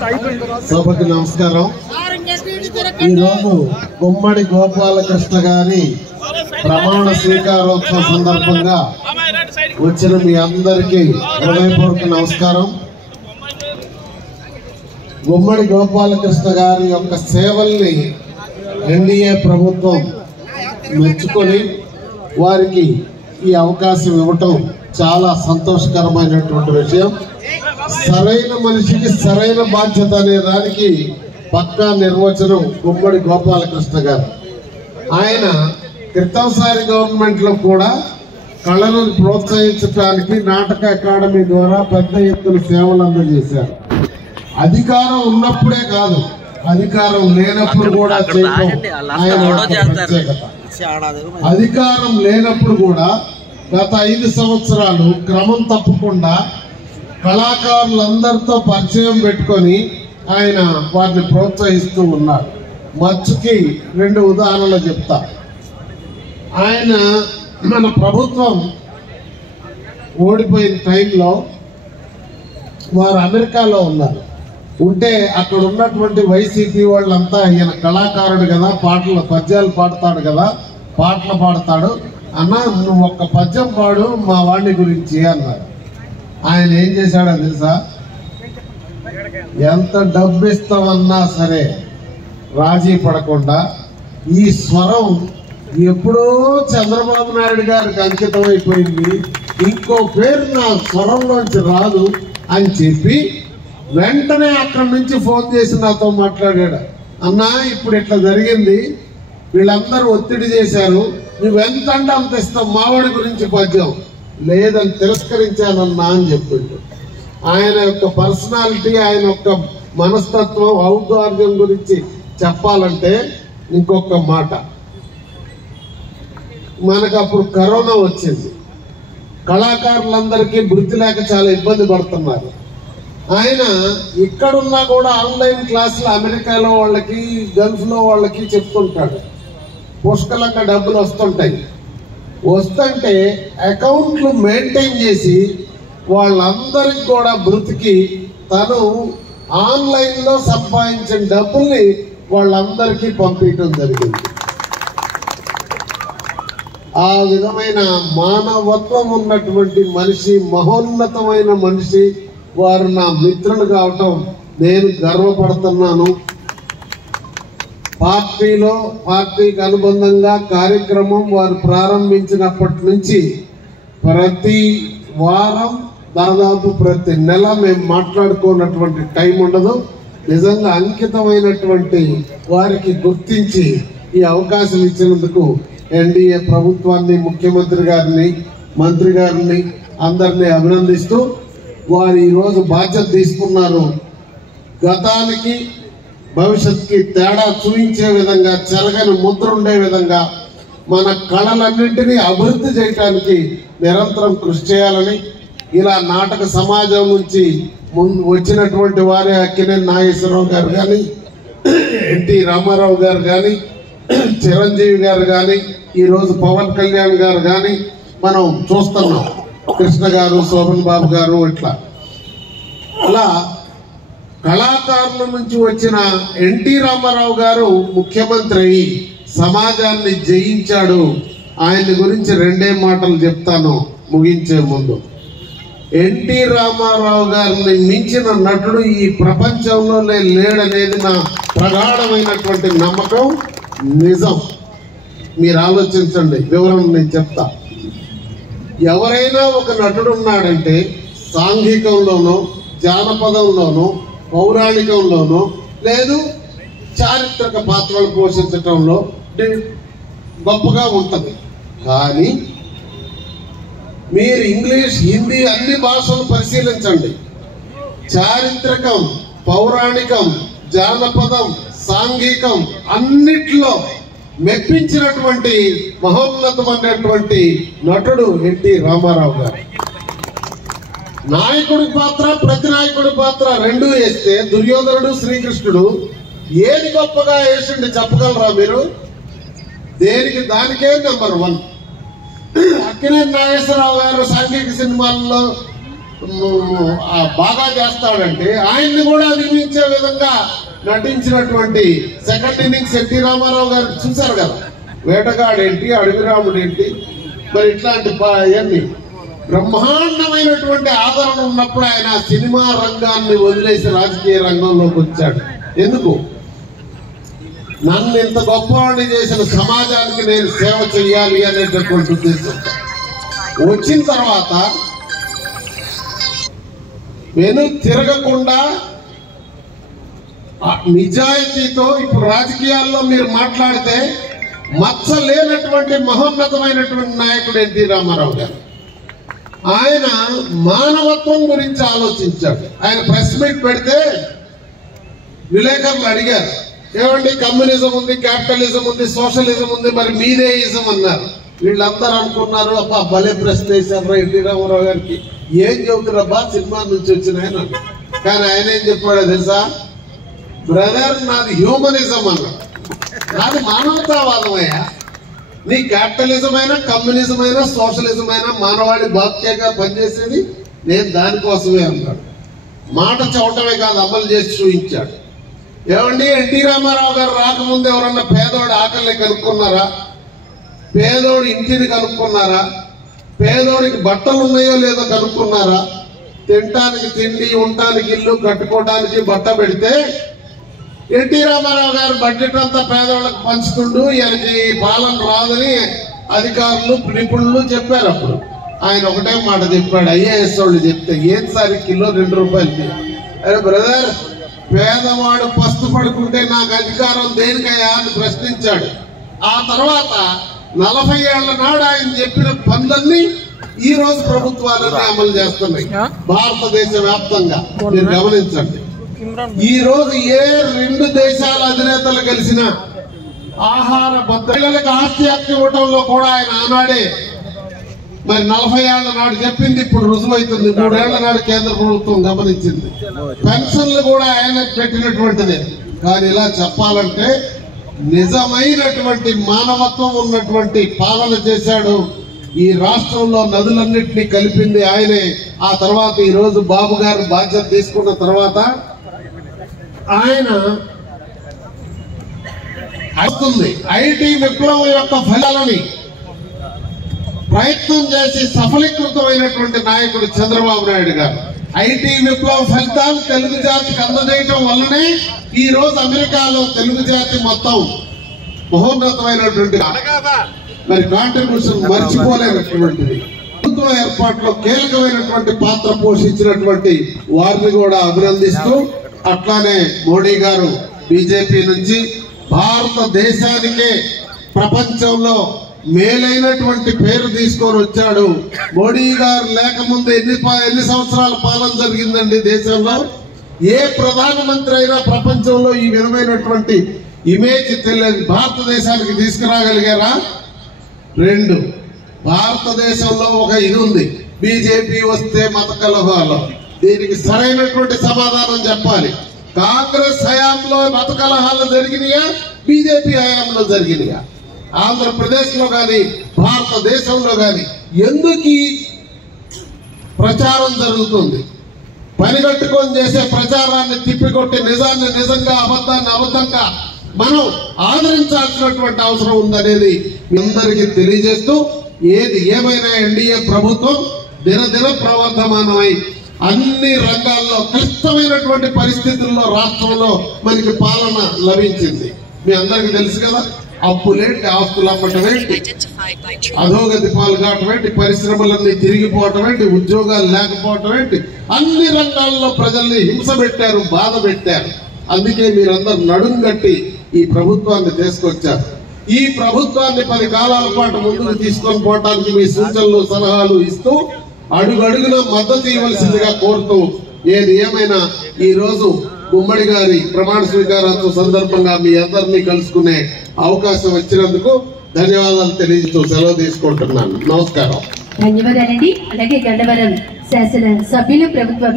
సభకి నమస్కారం. ఈరోజు గుమ్మడి గోపాలకృష్ణ గారి ప్రమాణ స్వీకారోత్సవ సందర్భంగా వచ్చిన మీ అందరికీ హృదయపూర్వక నమస్కారం. గుమ్మడి గోపాలకృష్ణ గారి యొక్క సేవల్ని ఎన్డీఏ ప్రభుత్వం మెచ్చుకొని వారికి ఈ అవకాశం ఇవ్వటం చాలా సంతోషకరమైనటువంటి విషయం. సరైన మనిషికి సరైన బాధ్యత అనే దానికి పక్కా నిర్వచనం గుమ్మడి గోపాలకృష్ణ గారు. ఆయన క్రితంసారి గవర్నమెంట్లో కూడా కళలను ప్రోత్సహించడానికి నాటక అకాడమీ ద్వారా పెద్ద ఎత్తున సేవలు అందజేశారు. అధికారం ఉన్నప్పుడే కాదు, అధికారం లేనప్పుడు కూడా చేయడం ఆయన ప్రత్యేకత. అధికారం లేనప్పుడు కూడా గత 5 సంవత్సరాలు క్రమం తప్పకుండా కళాకారులందరితో పరిచయం పెట్టుకొని ఆయన వారిని ప్రోత్సహిస్తూ ఉన్నారు. మచ్చుకి 2 ఉదాహరణలు చెప్తా. ఆయన మన ప్రభుత్వం ఓడిపోయిన టైంలో వారు అమెరికాలో ఉన్నారు. ఉంటే అక్కడ ఉన్నటువంటి వైసీపీ వాళ్ళంతా ఈయన కళాకారుడు కదా, పద్యాలు పాడతాడు కదా, పాటలు పాడతాడు అన్న, నువ్వు ఒక్క పద్యం పాడు మా వాడిని గురించి అన్నారు. ఆయన ఏం చేశాడో తెలుసా? ఎంత డబ్బు ఇస్తామన్నా సరే రాజీ పడకుండా ఈ స్వరం ఎప్పుడో చంద్రబాబు నాయుడు గారికి అంకితం అయిపోయింది, ఇంకో పేరు నా స్వరంలోంచి రాదు అని చెప్పి వెంటనే అక్కడి నుంచి ఫోన్ చేసి నాతో మాట్లాడాడు. అన్నా, ఇప్పుడు ఇట్లా జరిగింది, వీళ్ళందరూ ఒత్తిడి చేశారు, నువ్వెంతంటే అంత ఇస్తాం మావాడి గురించి పద్యం లేదని తిరస్కరించానన్నా అని చెప్పిండు. ఆయన యొక్క పర్సనాలిటీ, ఆయన యొక్క మనస్తత్వం, ఔదార్యం గురించి చెప్పాలంటే ఇంకొక మాట. మనకు అప్పుడు కరోనా వచ్చింది, కళాకారులందరికీ వృత్తి లేక చాలా ఇబ్బంది పడుతున్నారు. ఆయన ఇక్కడున్నా కూడా ఆన్లైన్ క్లాసులు అమెరికాలో వాళ్ళకి, గల్ఫ్లో వాళ్ళకి చెప్తుంటాడు. పుష్కలంగా డబ్బులు వస్తుంటాయి. వస్తుంటే అకౌంట్లు మెయింటైన్ చేసి వాళ్ళందరికి కూడా బ్రతికి తను ఆన్లైన్లో సంపాదించిన డబ్బుల్ని వాళ్ళందరికీ పంపించడం జరిగింది. ఆ విధమైన మానవత్వం ఉన్నటువంటి మనిషి, మహోన్నతమైన మనిషి, వారు నా మిత్రులు కావటం నేను గర్వపడుతున్నాను. పార్టీకి అనుబంధంగా కార్యక్రమం వారు ప్రారంభించినప్పటి నుంచి ప్రతి వారం, దాదాపు ప్రతి నెల మేము మాట్లాడుకున్నటువంటి టైం ఉండదు. నిజంగా అంకితమైనటువంటి వారికి గుర్తించి ఈ అవకాశం ఇచ్చినందుకు ఎన్డీఏ ప్రభుత్వాన్ని, ముఖ్యమంత్రి గారిని, మంత్రి గారిని అందరినీ అభినందిస్తూ, వారు ఈరోజు బాధ్యత తీసుకున్నారు. గతానికి భవిష్యత్తుకి తేడా చూపించే విధంగా, చెరగని ముద్ర ఉండే విధంగా మన కళలన్నింటినీ అభివృద్ధి చేయడానికి నిరంతరం కృషి చేయాలని, ఇలా నాటక సమాజం నుంచి ముందు వచ్చినటువంటి వారే అక్కినేని నాగేశ్వరరావు గారు కానీ, ఎన్టీ రామారావు గారు కానీ, చిరంజీవి గారు కానీ, ఈరోజు పవన్ కళ్యాణ్ గారు కానీ మనం చూస్తున్నాం. కృష్ణ గారు, శోభన్ బాబు గారు, ఇట్లా అలా కళాకారుల నుంచి వచ్చిన ఎన్టీ రామారావు గారు ముఖ్యమంత్రి అయ్యి సమాజాన్ని జయించాడు. ఆయన గురించి 2 మాటలు చెప్తాను ముగించే ముందు. ఎన్టీ రామారావు గారిని మించిన నటుడు ఈ ప్రపంచంలో లేడనేది నా ప్రగాఢమైనటువంటి నమ్మకం, నిజం. మీరు ఆలోచించండి, వివరణ నేను చెప్తా. ఎవరైనా ఒక నటుడు ఉన్నాడంటే సాంఘికంలోనో, జానపదంలోనో, పౌరాణికంలోనో, లేదు చారిత్రక పాత్రలు పోషించటంలో గొప్పగా ఉంటుంది. కానీ మీరు ఇంగ్లీష్, హిందీ అన్ని భాషలు పరిశీలించండి, చారిత్రకం, పౌరాణికం, జానపదం, సాంఘికం అన్నిట్లో మెప్పించినటువంటి మహోన్నతమైనటువంటి నటుడు ఎన్టీ రామారావు గారు. నాయకుడి పాత్ర, ప్రతి నాయకుడి పాత్ర 2 వేస్తే దుర్యోధనుడు, శ్రీకృష్ణుడు ఏది గొప్పగా వేసిండి చెప్పగలరా మీరు? దానికే నెంబర్ 1. అక్కినేని నాగేశ్వరరావు గారు సాంఘిక సినిమాల్లో బాగా చేస్తాడంటే ఆయన్ని కూడా నిర్మించే విధంగా నటించినటువంటి సెకండ్ ఇన్నింగ్స్ ఎన్టీ రామారావు గారు చూశారు కదా. వేటగాడేంటి, అడవిరాముడు ఏంటి, మరి ఇట్లాంటి అవన్నీ బ్రహ్మాండమైనటువంటి ఆదరణ ఉన్నప్పుడు ఆయన సినిమా రంగాన్ని వదిలేసి రాజకీయ రంగంలోకి వచ్చాడు. ఎందుకు? నన్ను ఇంత గొప్పవాడిని చేసిన సమాజానికి నేను సేవ చేయాలి అనేటటువంటి ఉద్దేశం. వచ్చిన తర్వాత వెను తిరగకుండా నిజాయితీతో, ఇప్పుడు రాజకీయాల్లో మీరు మాట్లాడితే మచ్చ లేనటువంటి మహోన్నతమైనటువంటి నాయకుడు ఎన్టీ రామారావు గారు. ఆయన మానవత్వం గురించి ఆలోచించాడు. ఆయన ప్రెస్ మీట్ పెడితే విలేకరులు అడిగారు, ఏమండి కమ్యూనిజం ఉంది, క్యాపిటలిజం ఉంది, సోషలిజం ఉంది, మరి మీదే ఇజం అన్నారు. వీళ్ళందరూ అనుకున్నారు, అబ్బా భలే ప్రశ్న వేశారు ఎన్టీ రామారావు గారికి, ఏం చెబుతున్నబ్బా సినిమా నుంచి వచ్చిన ఆయన. కానీ ఆయన ఏం చెప్పాడో తెలుసా? బ్రదర్, నాది హ్యూమనిజం అన్నాడు. నాది మానవతావాదమయ్యా. నీ క్యాపిటలిజం అయినా, కమ్యూనిజం అయినా, సోషలిజం అయినా మానవాళి బాధ్యతగా పనిచేసేది నేను దానికోసమే అన్నాడు. మాట చెప్పటమే కాదు, అమలు చేసి చూపించాడు. ఏమండి, ఎన్టీ రామారావు గారు రాకముందు ఎవరన్నా పేదోడు ఆకలిని కనుక్కున్నారా? పేదోడు ఇంటిని కనుక్కున్నారా? పేదోడికి బట్టలు ఉన్నాయో లేదో కనుక్కున్నారా? తినటానికి తిండి, ఉండటానికి ఇల్లు, కట్టుకోవడానికి బట్ట పెడితే ఎన్టీ రామారావు గారు బడ్జెట్ అంతా పేదవాళ్ళకి పంచుతుండు, ఈయనకి పాలన రాదని అధికారులు నిపుణులు చెప్పారు. అప్పుడు ఆయన ఒకటే మాట చెప్పాడు, ఐఏఎస్ వాళ్ళు చెప్తే, ఏం సార్ కిలో 2 రూపాయలు? అరే బ్రదర్, పేదవాడు పస్తు పడుకుంటే నాకు అధికారం దేనికయ్యా అని ప్రశ్నించాడు. ఆ తర్వాత 40 ఏళ్ల నాడు ఆయన చెప్పిన పనులన్నీ ఈ రోజు ప్రభుత్వాలన్నీ అమలు చేస్తున్నాయి భారతదేశ వ్యాప్తంగా. మీరు గమనించండి, ఈ రోజు ఏ 2 దేశాల అధినేతలు కలిసినా ఆహార భద్రతలకు ఆస్తి హక్కు ఇవ్వటంలో కూడా ఆయన ఆనాడే మరి 40 ఏళ్ల నాడు చెప్పింది ఇప్పుడు రుజువైతుంది. 3 ఏళ్ల నాడు కేంద్ర ప్రభుత్వం గమనించింది. పెన్షన్లు కూడా ఆయన పెట్టినటువంటిదే. కానీ ఇలా చెప్పాలంటే నిజమైనటువంటి మానవత్వం ఉన్నటువంటి పాలన చేశాడు. ఈ రాష్ట్రంలో నదులన్నింటినీ కలిపింది ఆయనే. ఆ తర్వాత ఈ రోజు బాబు గారు బాధ్యత తీసుకున్న తర్వాత ఆయన వస్తుంది ఐటీ విప్లవం యొక్క ఫలాలని ప్రయత్నం చేసి సఫలీకృతమైనటువంటి నాయకుడు చంద్రబాబు నాయుడు గారు. ఐటీ విప్లవ ఫలితాలు తెలుగు జాతికి అందజేయటం వల్లనే ఈ రోజు అమెరికాలో తెలుగు జాతి మొత్తం మహోన్నతమైనటువంటి మరి కాంట్రిబ్యూషన్ మర్చిపోలేనటువంటిది. ప్రభుత్వ ఏర్పాటులో కీలకమైనటువంటి పాత్ర పోషించినటువంటి వారిని కూడా అభినందిస్తూ, అట్లానే మోడీ గారు బీజేపీ నుంచి భారతదేశానికే ప్రపంచంలో మేలైనటువంటి పేరు తీసుకొని వచ్చాడు. మోడీ గారు లేకముందు ఎన్ని సంవత్సరాల పాలన జరిగిందండి దేశంలో? ఏ ప్రధానమంత్రి అయినా ప్రపంచంలో ఈ విధమైనటువంటి ఇమేజ్ తెలియదు భారతదేశానికి తీసుకురాగలిగారా? 2, భారతదేశంలో ఒక ఇది ఉంది, బీజేపీ వస్తే మత కలహాలు. దీనికి సరైనటువంటి సమాధానం చెప్పాలి. కాంగ్రెస్ హయాంలో మత కలహాలు జరిగినాయా, బీజేపీ హయాంలో జరిగినాయా? ఆంధ్రప్రదేశ్ లో గాని భారతదేశంలో గాని ఎందుకు ఈ ప్రచారం జరుగుతుంది? పనిగట్టుకొని చేసే ప్రచారాన్ని తిప్పికొట్టి నిజాన్ని నిజంగా, అబద్ధాన్ని అబద్ధంగా మనం ఆదరించాల్సినటువంటి అవసరం ఉందనేది మీ అందరికీ తెలియజేస్తూ, ఏది ఏమైనా ఎన్డీఏ ప్రభుత్వం దినదిన ప్రవర్ధమానమై అన్ని రంగాల్లో క్లిష్టమైనటువంటి పరిస్థితుల్లో రాష్ట్రంలో మనకి పాలన లభించింది. మీ అందరికీ తెలుసు కదా, అప్పులేంటి, ఆస్తులు అమ్మటం ఏంటి, అధోగతి పాల్గొనటం ఏంటి, పరిశ్రమలన్నీ తిరిగిపోవటం ఏంటి, ఉద్యోగాలు లేకపోవటం ఏంటి, అన్ని రంగాల్లో ప్రజల్ని హింస పెట్టారు, బాధ పెట్టారు. అందుకే మీరందరూ నడుం కట్టి ఈ ప్రభుత్వాన్ని తీసుకొచ్చారు. ఈ ప్రభుత్వాన్ని 10 కాలాల పాటు ముందుకు తీసుకొని పోవటానికి మీ సూచనలు సలహాలు ఇస్తూ అడుగడుగున మద్దతు ఇవ్వాల్సిందిగా కోరుతూ, ఏది ఏమైనా ఈ రోజు గుమ్మడి గారి ప్రమాణ స్వీకారోత్సవ సందర్భంగా మీ అందరినీ కలుసుకునే అవకాశం వచ్చినందుకు ధన్యవాదాలు తెలియజేస్తూ సెలవు తీసుకుంటున్నాను. నమస్కారం. ధన్యవాదాలండి. అలాగే గన్నవరం శాసన సభ్యులు ప్రభుత్వ